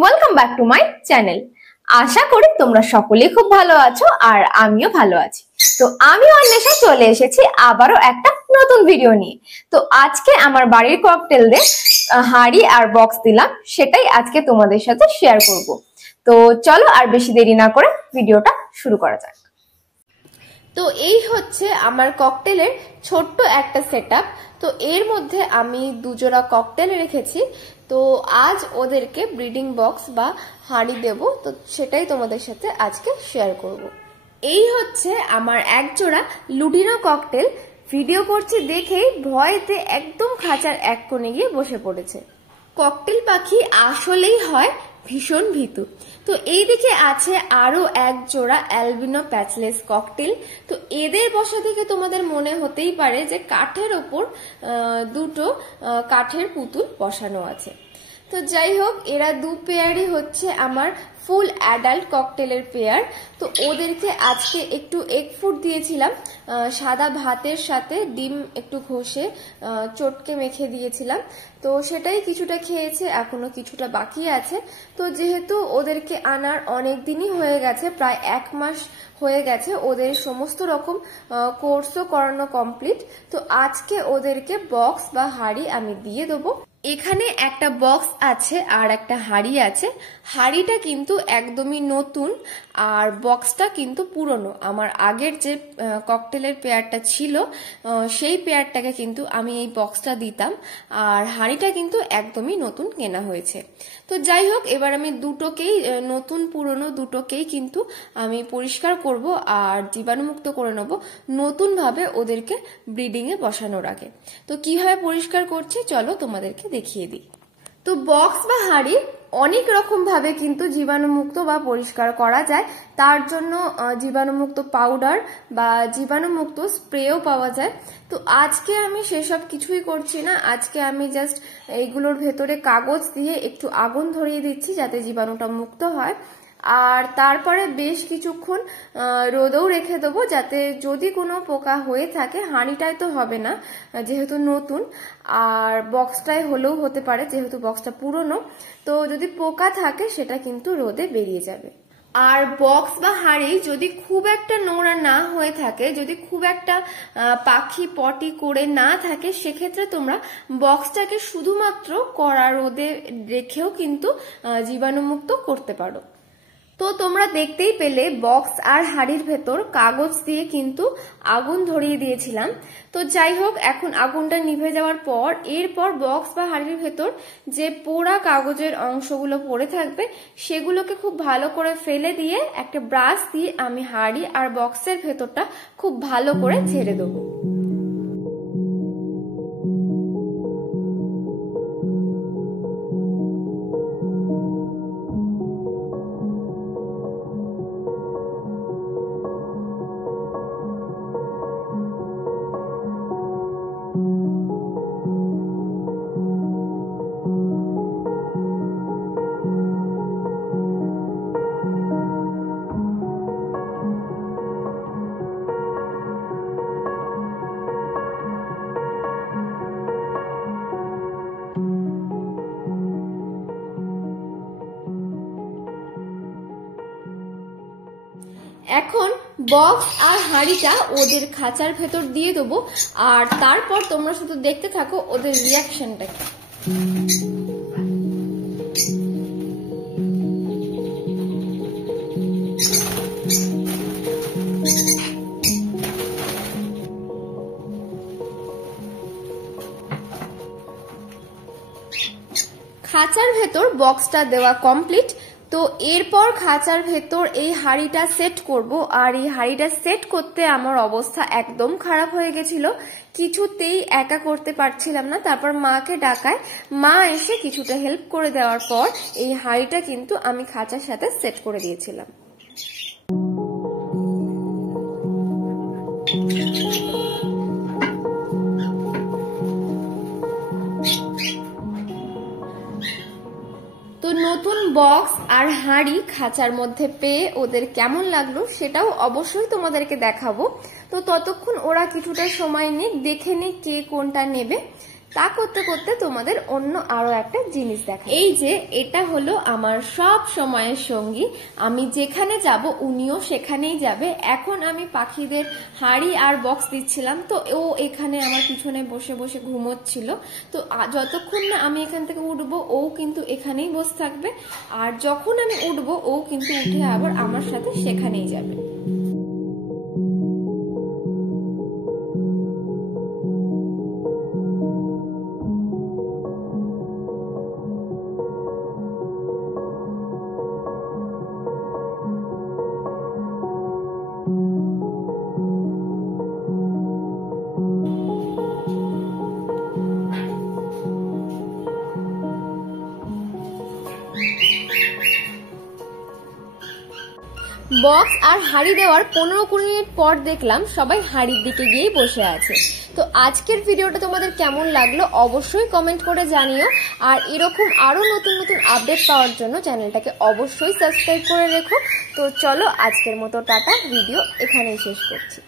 Welcome back to my channel. আশা করি তোমরা সকলেই খুব ভালো আছো আর আমিও ভালো আছি। তো আমি অন্বেষা চলে এসেছি আবারও একটা নতুন ভিডিও নিয়ে। তো আজকে আমার বাড়ির ককটেল দিয়ে হাঁড়ি আর বক্স দিলাম, সেটাই আজকে তোমাদের সাথে শেয়ার করব। তো চলো আর বেশি দেরি না করে ভিডিওটা শুরু করা যাক। তো এই হচ্ছে আমার ককটেলের ছোট্ট একটা সেটআপ। তো এর মধ্যে আমি দুজোড়া ককটেল রেখেছি। তো আজ ওদেরকে ব্রিডিং বক্স বা হাঁড়ি দেব, তো সেটাই তোমাদের সাথে আজকে শেয়ার করব। এই হচ্ছে আমার এক জোড়া লুটিনো ককটেল। ভিডিও করছি দেখেই ভয়েতে একদম খাঁচার এক কোণে গিয়ে বসে পড়েছে। ককটেল পাখি আসলেই হয় ভীষণ ভীতু। তো এই দিকে আছে আরো এক জোড়া অ্যালবিনো প্যাচলেস ককটেল। তো এদের বসা থেকে তোমাদের মনে হতেই পারে যে কাঠের ওপর দুটো কাঠের পুতুল বসানো আছে। তো যাই হোক, এরা দু পেয়ারই হচ্ছে আমার ফুল অ্যাডাল্ট ককটেলের পেয়ার। তো ওদেরকে আজকে একটু এগ ফুড দিয়েছিলাম, সাদা ভাতের সাথে ডিম একটু ঘষে চটকে মেখে দিয়েছিলাম। তো সেটাই কিছুটা খেয়েছে, এখনো কিছুটা বাকি আছে। তো যেহেতু ওদেরকে আনার অনেক দিনই হয়ে গেছে, প্রায় 1 মাস হয়ে গেছে, ওদের সমস্ত রকম কোর্সও করানো কমপ্লিট। তো আজকে ওদেরকে বক্স বা হাঁড়ি আমি দিয়ে দেবো। এখানে একটা বক্স আছে আর একটা হাঁড়ি আছে। হাঁড়িটা কিন্তু একদমই নতুন আর বক্সটা কিন্তু পুরনো। আমার আগের যে ককটেলের পেয়ারটা ছিল সেই পেয়ারটাকে কিন্তু আমি এই বক্সটা দিতাম, আর হাঁড়িটা কিন্তু একদমই নতুন কেনা হয়েছে। তো যাই হোক, এবার আমি দুটোকেই, নতুন পুরনো দুটোকেই কিন্তু আমি পরিষ্কার করব আর জীবাণুমুক্ত করে নেব নতুনভাবে ওদেরকে ব্রিডিংয়ে বসানোর আগে। তো কিভাবে পরিষ্কার করছি চলো তোমাদেরকে দেখিয়ে দিই। তো বক্স বা হাঁড়ি অনেক রকম ভাবে কিন্তু জীবাণুমুক্ত বা পরিষ্কার করা যায়। তার জন্য জীবাণুমুক্ত পাউডার বা জীবাণুমুক্ত স্প্রেও পাওয়া যায়। তো আজকে আমি সেসব কিছুই করছি না। আজকে আমি জাস্ট এইগুলোর ভেতরে কাগজ দিয়ে একটু আগুন ধরিয়ে দিচ্ছি যাতে জীবাণুটা মুক্ত হয়। আর তারপরে বেশ কিছুক্ষণ রোদেও রেখে দেবো, যাতে যদি কোনো পোকা হয়ে থাকে, হাঁড়িটায় তো হবে না যেহেতু নতুন, আর বক্সটায় হলেও হতে পারে যেহেতু বক্সটা পুরনো। তো যদি পোকা থাকে সেটা কিন্তু রোদে বেরিয়ে যাবে। আর বক্স বা হাঁড়ি যদি খুব একটা নোংরা না হয়ে থাকে, যদি খুব একটা পাখি পটি করে না থাকে, সেক্ষেত্রে তোমরা বক্সটাকে শুধুমাত্র কড়া রোদে রেখেও কিন্তু জীবাণুমুক্ত করতে পারো। তো তোমরা দেখতেই পেলে বক্স আর হাঁড়ির ভেতর কাগজ দিয়ে কিন্তু আগুন ধরিয়ে দিয়েছিলাম। তো যাই হোক, এখন আগুনটা নিভে যাওয়ার পর এরপর বক্স বা হাঁড়ির ভেতর যে পোড়া কাগজের অংশগুলো পড়ে থাকবে সেগুলোকে খুব ভালো করে ফেলে দিয়ে একটা ব্রাশ দিয়ে আমি হাঁড়ি আর বক্সের ভেতরটা খুব ভালো করে ঝেড়ে দেবো। এখন বক্স আর হাঁড়িটা ওদের খাঁচার ভেতর দিয়ে দেবো, আর তারপর তোমরা শুধু দেখতে থাকো ওদের রিয়াকশনটাকে। খাঁচার ভেতর বক্সটা দেওয়া কমপ্লিট। তো এরপর খাঁচার ভেতর এই হাঁড়িটা সেট করব, আর এই হাঁড়িটা সেট করতে আমার অবস্থা একদম খারাপ হয়ে গেছিল, কিছুতেই একা করতে পারছিলাম না। তারপর মাকে ডাকায়, মা এসে কিছুটা হেল্প করে দেওয়ার পর এই হাঁড়িটা কিন্তু আমি খাঁচার সাথে সেট করে দিয়েছিলাম। তো নতুন বক্স আর হাঁড়ি খাঁচার মধ্যে পেয়ে ওদের কেমন লাগলো সেটাও অবশ্যই তোমাদেরকে দেখাবো। তো ততক্ষণ ওরা কিছুটা সময় নিক, দেখে নিক কে কোনটা নেবে। তা করতে করতে তোমাদের অন্য আরো একটা জিনিস দেখা। এই যে এটা হলো আমার সব সময়ের সঙ্গী, আমি যেখানে যাব উনিও সেখানেই যাবে। এখন আমি পাখিদের হাড়ি আর বক্স দিচ্ছিলাম, তো ও এখানে আমার পিছনে বসে বসে ঘুমোচ্ছিল। তো যতক্ষণ না আমি এখান থেকে উঠবো ও কিন্তু এখানেই বসে থাকবে, আর যখন আমি উঠবো ও কিন্তু উঠে আবার আমার সাথে সেখানেই যাবে। বক্স আর হাঁড়ি দেওয়ার 15-20 মিনিট পর দেখলাম সবাই হাঁড়ির দিকে গিয়েই বসে আছে। তো আজকের ভিডিওটা তোমাদের কেমন লাগলো অবশ্যই কমেন্ট করে জানিও, আর এরকম আরো নতুন নতুন আপডেট পাওয়ার জন্য চ্যানেলটাকে অবশ্যই সাবস্ক্রাইব করে রেখো। তো চলো আজকের মতো টাটা, ভিডিও এখানেই শেষ করছি।